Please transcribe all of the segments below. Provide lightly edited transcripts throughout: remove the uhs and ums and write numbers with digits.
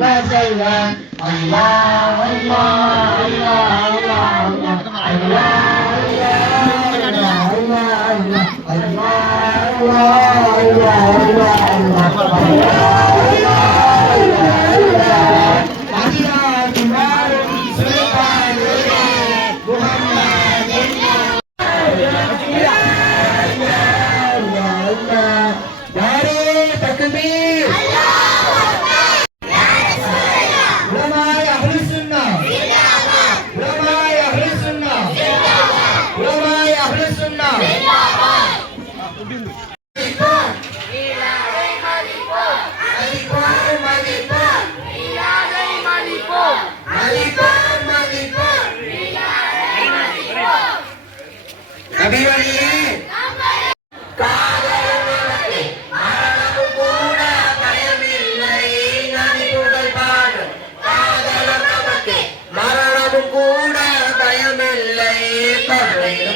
وسلم الله الله الله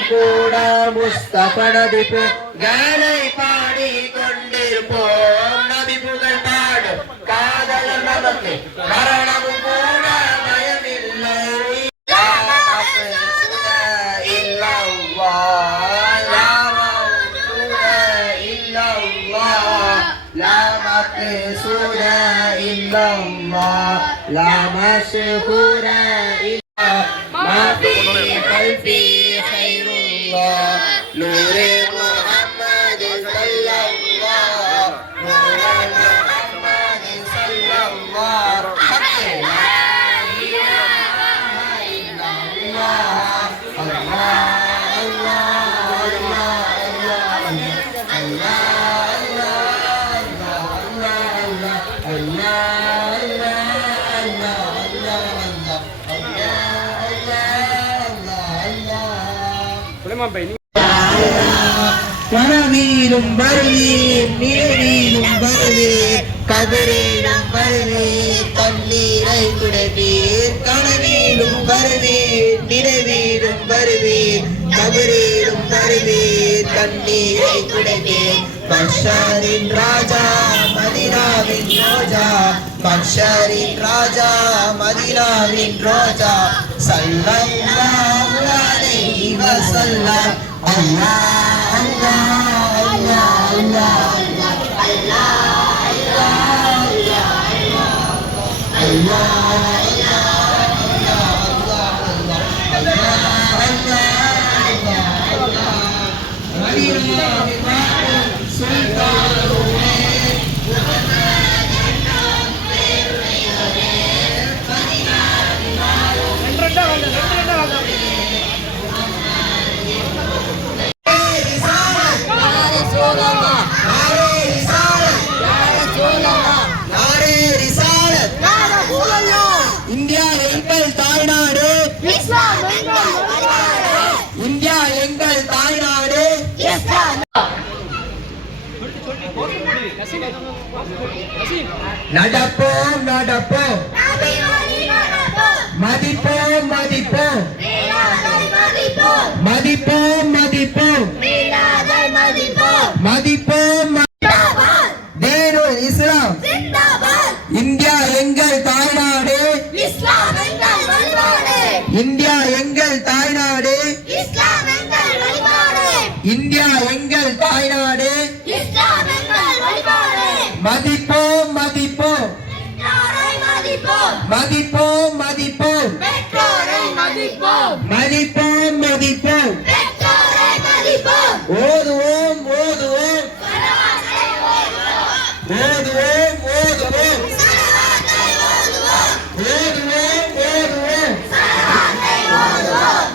கூட முஸ்தபா நபிப்பு காலை பாடி கொண்டிருப்போம் நபி புகழ் பாடும் காதலர் நமக்கு மரணமும் கூட பயமில்லை لا مشهور إلا ما في قلبي خير الله نور محمد صلى الله نور محمد صلى الله لا إله إلا الله الله கனவிலும் வருவீர் நினைவிலும் வருவீர் கதிரிலும் வருவீர் தண்ணீரை குடைவீர் கனவிலும் வருவீர் நினைவிலும் வருவீர் கதிரிலும் வருவீர் தண்ணீரை குடைவீர் பஷரின் ராஜா மதீனாவின் ரோஜா பஷரின் ராஜா மதீனாவின் ரோஜா ஸல்லல்லாஹு அலைஹி வஸல்லம் அல்லாஹ் அல்லாஹ் அல்லாஹ் அல்லாஹ் அல்லாஹ் இந்தியா எங்கள் தாய்நாடு இந்தியா எங்கள் தாய்நாடு நடப்போம் நடப்போம் மதிப்போம் மதிப்போம் மதிப்போம் மதிப்போம் மதிப்போம் தீனுல் இஸ்லாம் இந்தியா எங்கள் தாய்நாடு இந்தியா எங்கள் தாய்நாடு இந்தியா எங்கள் தாய்நாடு மதிப்போம் மதிப்போம் மதிப்போம் மதிப்போம் மதிப்போம் மதிப்போம் ஓதுவோம் ஓதுவோம் ஓதுவோம் ஓதுவோம்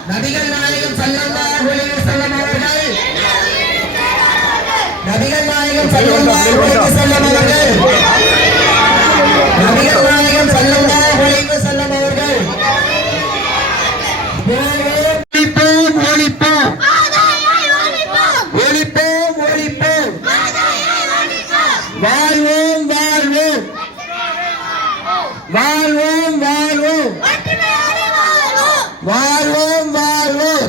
நபிகள் நாயகம் ஸல்லல்லாஹு அலைஹி வஸல்லம் அவர்கள் நபிகள் நாயகம் ஸல்லல்லாஹு அலைஹி வஸல்லம் அவர்கள் நபிகள் நாயகம் ஸல்லல்லாஹு அலைஹி வஸல்லம் அவர்கள் ஒளிப்போம் ஒளிப்போம் ஒளிப்போம் ஒளிப்போம் வாழ்வோம் வாழ்வோம் வாழ்வோம் வாழ்வோம் வாழ்வோம் வாழ்வோம்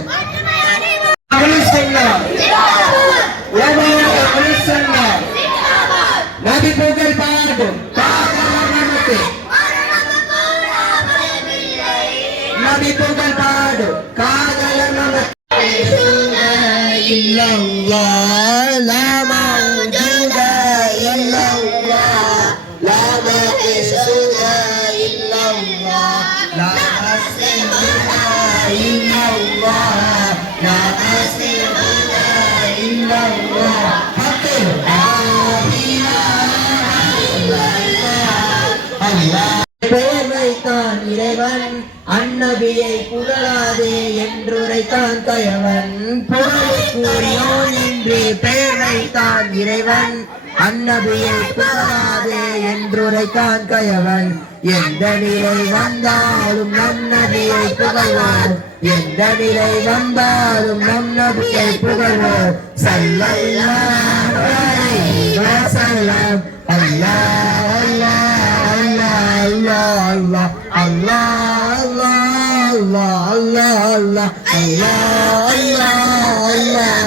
நபி புகழ் பாடும் காதலன் நமக்கு இல்லல்லாஹ் லா மௌஜூத இல்லல்லாஹ் லா மஹ்சூத இல்லல்லாஹ் லா அஸ்லிஹுனா இல்லல்லாஹ் லா அஸ்லிஹுனா இல்லல்லாஹ் பேரைத்தான் இறைவன் அந்நபியை புகழாதே என்றுரைத்தான் கயவன் புகழை கூறியோன் என்று பேரைத்தான் இறைவன் அந்நபியை புகழாதே என்றுரைத்தான் கயவன் எந்த நிலை வந்தாலும் நம் நபியை புகழ்வோம் எந்த நிலை வந்தாலும் நம் நபியை புகழ்வோம் ஸல்லல்லாஹு அலைஹி வஸல்லம் அல்லாஹ் அல்லாஹ் அல்லாஹ் அல்லாஹ் அல்லாஹ் அல்லாஹ் அல்லாஹ் அல்லாஹ்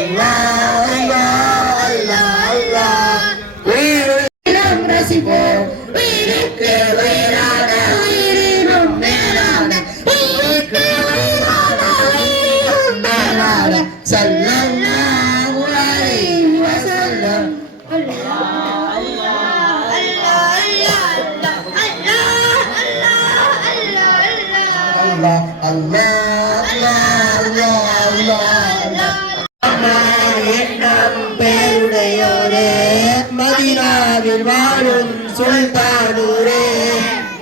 அல்லாஹ் அல்லாஹ் அல்லாஹ் உயிரினம் ரசிப்போம் உயிருக்கு உயிரான உயிரினும் மேலான உயிருக்கு உயிரான உயிரினும் மேலான ஸல்லல்லாஹு அலைஹி வஸல்லம் பேருடையோரே மதீனாவில் வாழும் சுல்தானூரே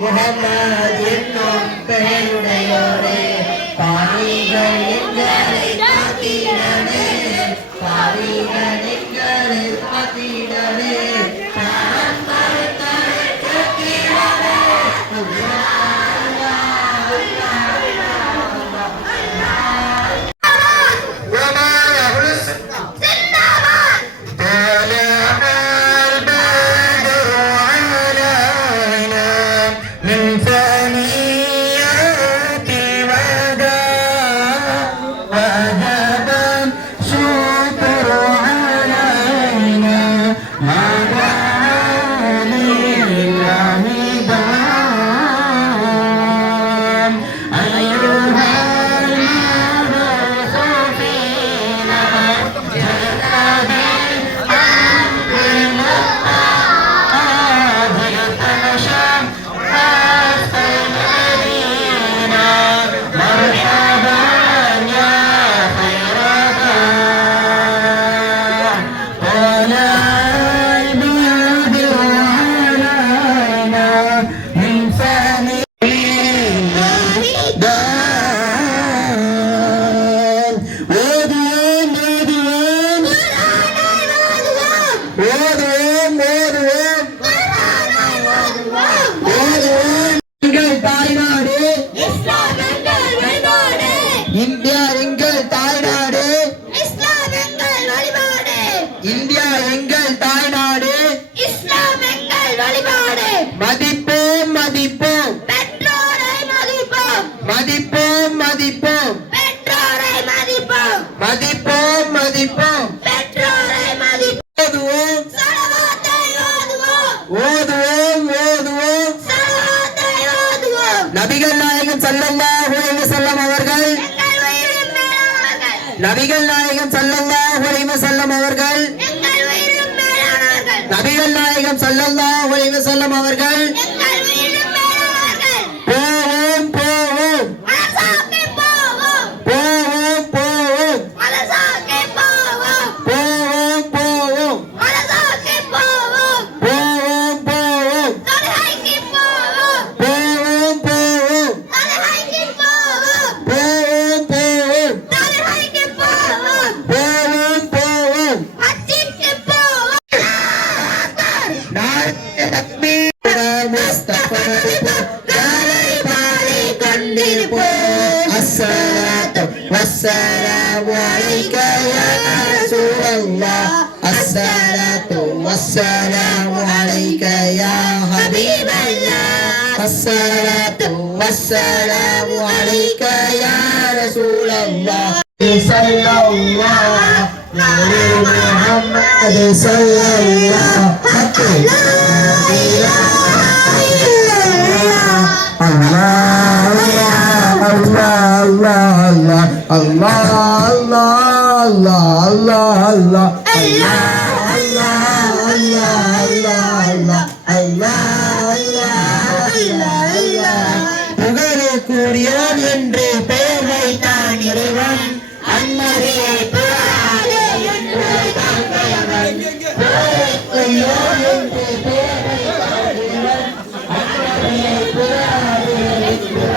முஹம்மது என்னும் பேருடையோரே பாவிகள் எங்களை காத்திடனே பாவிகள் எங்களை காத்திடனே இந்தியா எங்கள் தாய்நாடு இஸ்லாம் எங்கள் வழிபாடு இந்தியா எங்கள் தாய்நாடு இஸ்லாம் எங்கள் வழிபாடு மதிப்போம் மதிப்போம் பெற்றோரை மதிப்போம் மதிப்போம் மதிப்போம் பெற்றோரை மதிப்போம் மதிப்போம் மதிப்போம் பெற்றோரை மதிப்போம் ஓதுவோம் ஸலவாத்தை ஓதுவோம் ஓதுவோம் ஓதுவோம் ஸலவாத்தை ஓதுவோம் நபிகள் நாயகம் ஸல்லல்லாஹு அலைஹி வஸல்லம் அவர்கள் நபிகள் நாயகம் ஸல்லல்லாஹு அலைஹி வஸல்லம் அவர்கள் நபிகள் நாயகம் ஸல்லல்லாஹு அலைஹி வஸல்லம் அவர்கள் போவோம் போவோம் போவோம் போவோம் போவோம் போவோம் போவோம் போவோம் போவோம் போவோம் Wassalamu alayka ya Rasulullah. Assalatu wassalamu alayka ya Habiballah. Assalatu wassalamu alayka ya Rasulullah. Sallallahu Nabi Muhammad sallallahu alaihi Allah Allah புகழக்கூடியோன் என்று பெயர் வைத்தான் இறைவன் அன்மதியை புகழாதே என்று தந்தையவன் புகழக்கூடியோன் என்று பெயர் வைத்தான் இறைவன் அன்மதியை புகழாதே என்று